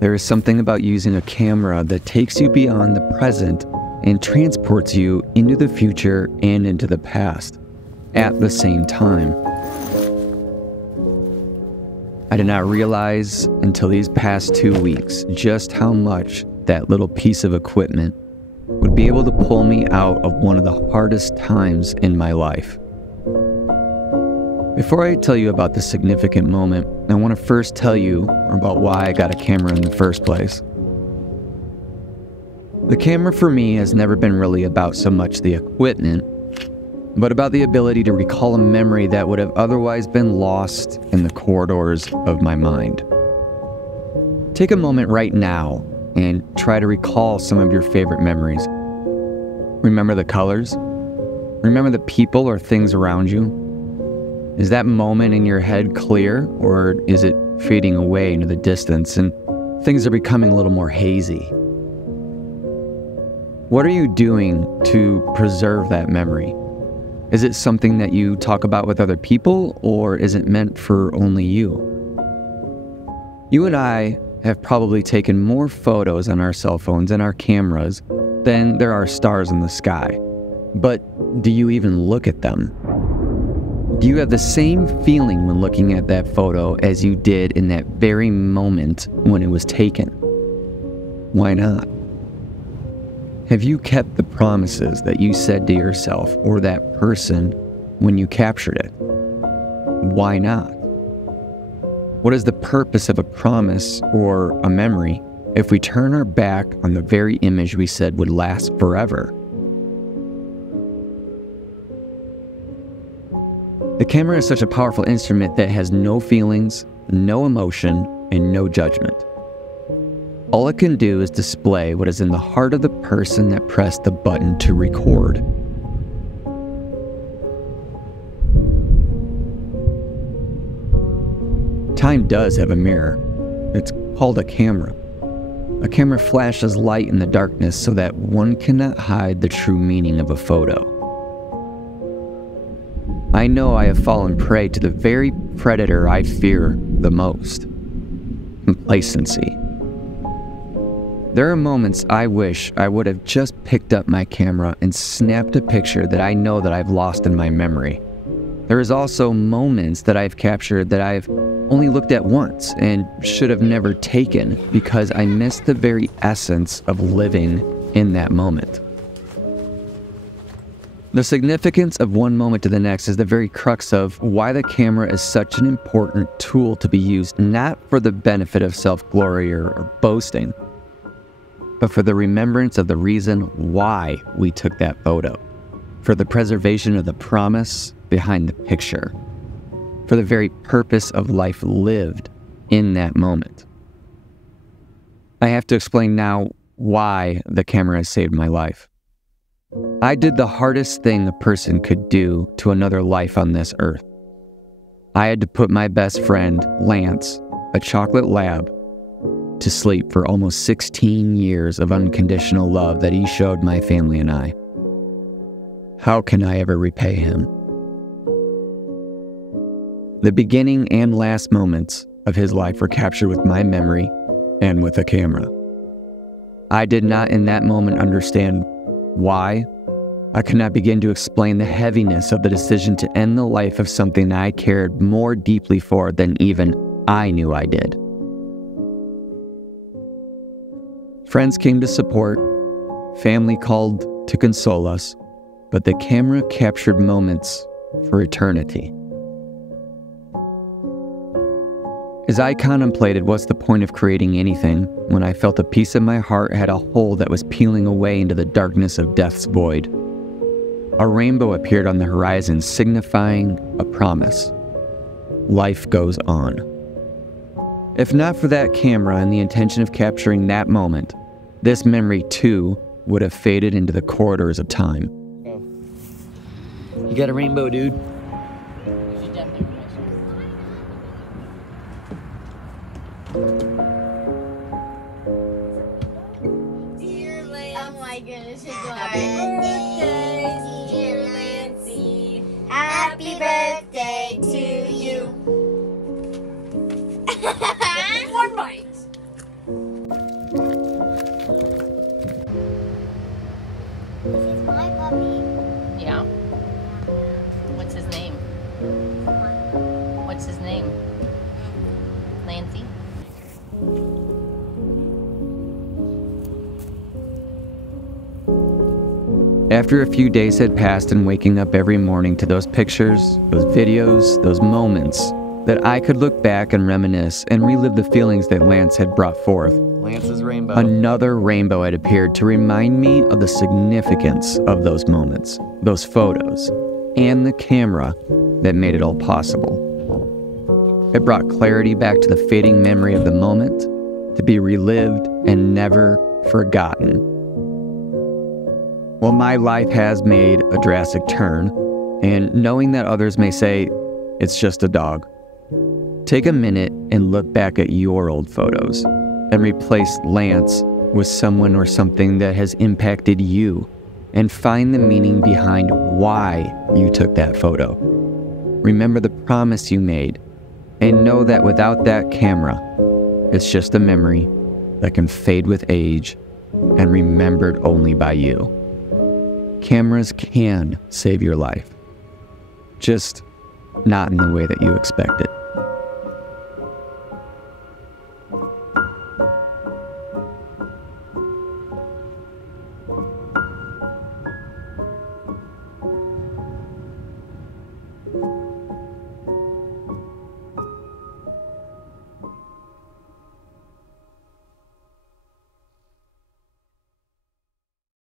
There is something about using a camera that takes you beyond the present and transports you into the future and into the past at the same time. I did not realize until these past 2 weeks just how much that little piece of equipment would be able to pull me out of one of the hardest times in my life. Before I tell you about the significant moment, I want to first tell you about why I got a camera in the first place. The camera for me has never been really about so much the equipment, but about the ability to recall a memory that would have otherwise been lost in the corridors of my mind. Take a moment right now and try to recall some of your favorite memories. Remember the colors? Remember the people or things around you? Is that moment in your head clear, or is it fading away into the distance and things are becoming a little more hazy? What are you doing to preserve that memory? Is it something that you talk about with other people, or is it meant for only you? You and I have probably taken more photos on our cell phones and our cameras than there are stars in the sky. But do you even look at them? Do you have the same feeling when looking at that photo as you did in that very moment when it was taken? Why not? Have you kept the promises that you said to yourself or that person when you captured it? Why not? What is the purpose of a promise or a memory if we turn our back on the very image we said would last forever? The camera is such a powerful instrument that has no feelings, no emotion, and no judgment. All it can do is display what is in the heart of the person that pressed the button to record. Time does have a mirror. It's called a camera. A camera flashes light in the darkness so that one cannot hide the true meaning of a photo. I know I have fallen prey to the very predator I fear the most: complacency. There are moments I wish I would have just picked up my camera and snapped a picture that I know that I've lost in my memory. There is also moments that I've captured that I've only looked at once and should have never taken because I missed the very essence of living in that moment. The significance of one moment to the next is the very crux of why the camera is such an important tool to be used, not for the benefit of self-glory or boasting, but for the remembrance of the reason why we took that photo, for the preservation of the promise behind the picture, for the very purpose of life lived in that moment. I have to explain now why the camera has saved my life. I did the hardest thing a person could do to another life on this earth. I had to put my best friend, Lance, a chocolate lab, to sleep for almost 16 years of unconditional love that he showed my family and I. How can I ever repay him? The beginning and last moments of his life were captured with my memory and with a camera. I did not in that moment understand why. I could not begin to explain the heaviness of the decision to end the life of something I cared more deeply for than even I knew I did. Friends came to support, family called to console us, but the camera captured moments for eternity. As I contemplated what's the point of creating anything, when I felt a piece of my heart had a hole that was peeling away into the darkness of death's void, a rainbow appeared on the horizon, signifying a promise. Life goes on. If not for that camera and the intention of capturing that moment, this memory too would have faded into the corridors of time. You got a rainbow, dude? Dear Lancy, oh my goodness, happy birthday, dear Lancy. Happy birthday to you. One bite. After a few days had passed and waking up every morning to those pictures, those videos, those moments, that I could look back and reminisce and relive the feelings that Lance had brought forth. Lance's rainbow. Another rainbow had appeared to remind me of the significance of those moments, those photos, and the camera that made it all possible. It brought clarity back to the fading memory of the moment, to be relived and never forgotten. Well, my life has made a drastic turn, and knowing that others may say, it's just a dog, take a minute and look back at your old photos and replace Lance with someone or something that has impacted you, and find the meaning behind why you took that photo. Remember the promise you made, and know that without that camera, it's just a memory that can fade with age and remembered only by you. Cameras can save your life, just not in the way that you expect it.